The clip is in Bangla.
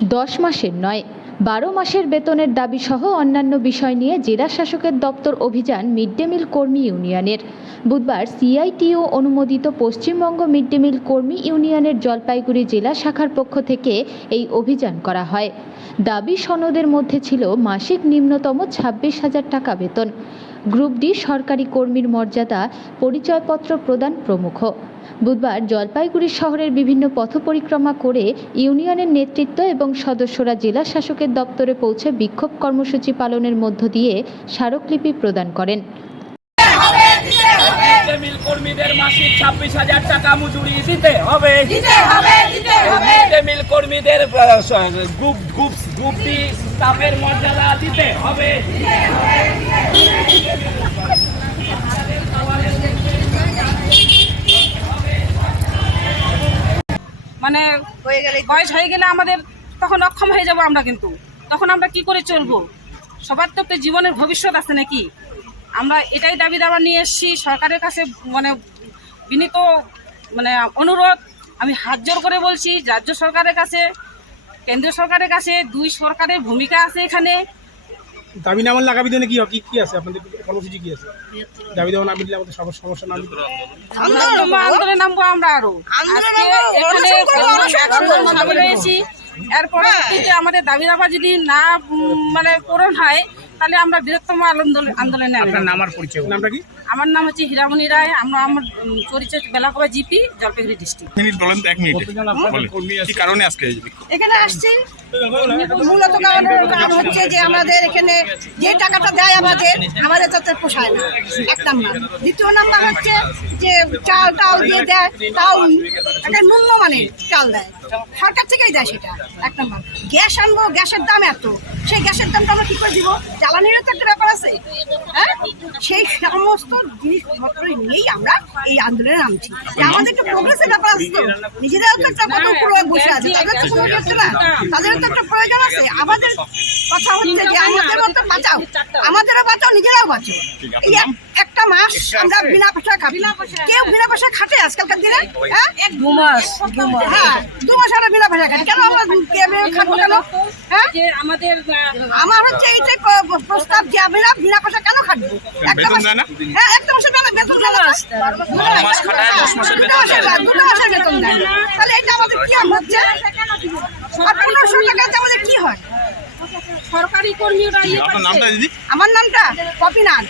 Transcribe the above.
10 মাসের নয় 12 মাসের বেতনের দাবি সহ অন্যান্য বিষয় নিয়ে জেলা শাসকের দপ্তর অভিযান মিড ডে মিল কর্মী ইউনিয়নের। বুধবার সিআইটিইউ অনুমোদিত পশ্চিমবঙ্গ মিড ডে মিল কর্মী ইউনিয়নের জলপাইগুড়ি জেলা শাখার পক্ষ থেকে এই অভিযান করা হয়। দাবি সনদের মধ্যে ছিল মাসিক নিম্নতম 26,000 টাকা বেতন, গ্রুপ ডি সরকারি কর্মীর মর্যাদা, পরিচয়পত্র প্রদান প্রমুখ। বুধবার জলপাইগুড়ি শহরের বিভিন্ন পথ পরিক্রমা করে ইউনিয়নের নেতৃত্ব এবং সদস্যরা জেলা শাসকের দপ্তরে পৌঁছে বিক্ষোভ কর্মসূচি পালনের মধ্য দিয়ে স্মারকলিপি প্রদান করেন। মিল কর্মীদের মাসিক 26,000 টাকা মজুরি দিতে হবে। মিল কর্মীদের গ্রুপ ডি স্টাফের মর্যাদা দিতে হবে। মানে বয়স হয়ে গেলে আমাদের তখন অক্ষম হয়ে যাব আমরা, কিন্তু তখন আমরা কি করে চলবো? সবার তো একটা জীবনের ভবিষ্যৎ আছে নাকি? আমরা এটাই দাবি দাবা নিয়ে এসেছি সরকারের কাছে, বিনীত অনুরোধ, আমি হাত জোর করে বলছি রাজ্য সরকারের কাছে, কেন্দ্রীয় সরকারের কাছে। দুই সরকারের ভূমিকা আছে এখানে। দাবি না মানলে আগামী দিনে কি আছে আপনাদের কর্মসূচি কি আছে? দাবি দেওয়া না মিললে আমাদের সমস্যা না আন্দোলনে নামবো আমরা আরো। আজকে এখানে রয়েছি, এরপরে আমাদের দাবি দাবা যদি না পূরণ হয় তাহলে আমরা বৃহত্তম আন্দোলনে। নামটা কি? আমার নাম হচ্ছে হীরামণি রায়। আমার পরিচয় বেলাকোবা জিপি, জলপাইগুড়ি ডিস্ট্রিক্ট। এখানে আসছি মূলত কারণ হচ্ছে যে আমাদের এখানে যে টাকাটা দেয় আমাদের তাতে পোষায় না, এক নাম্বার। দ্বিতীয় নাম্বার হচ্ছে যে চাল দিয়ে দেয়, তাও একটা নিম্নমানের চাল দেয়, সরকার থেকেই দেয়, সেটা এক নাম্বার। গ্যাস আনবো, গ্যাসের দাম এত, সেই গ্যাসের দামটা আমরা কি করে দিব? জ্বালানিরও তো একটা ব্যাপার আছে, হ্যাঁ? সেই সমস্ত জিনিসপত্র নিয়েই আমরা এই আন্দোলনে নামছি। আমাদের একটু প্রোগ্রেসের ব্যাপার আছে, তো নিজেরাও তো একটা কত পুরো বসে আছে, তাদের তো কোনো হচ্ছে না, তাদেরও তো একটা প্রয়োজন আছে। আমাদের কথা হচ্ছে যে আমাদেরও তো বাঁচাও, আমাদেরও বাঁচাও, নিজেরাও বাঁচাও। এই একটা মাস আমরা বিনা পয়সা খাবি, কেউ বিনা পয়সা খাটে আজকালকার দিনে? হ্যাঁ, 2 মাস, হ্যাঁ 2 মাস আমরা বিনা পয়সা খাটি। কেন আমরা খাবো কেন? হ্যাঁ, আমার হচ্ছে এইটাই প্রস্তাব যে আমরা বিনা পয়সা কেন খাটবো? একটা মাস, হ্যাঁ একটা মাসের বেতন দেয় না, 2 মাসের বেতন দেয়। তাহলে এটা আমাদের কি হচ্ছে? 1500 টাকা আমাদের কি হয়? সরকারি কর্মীরা। আপনার নামটা দিদি? আমার নামটা কপিনাথ।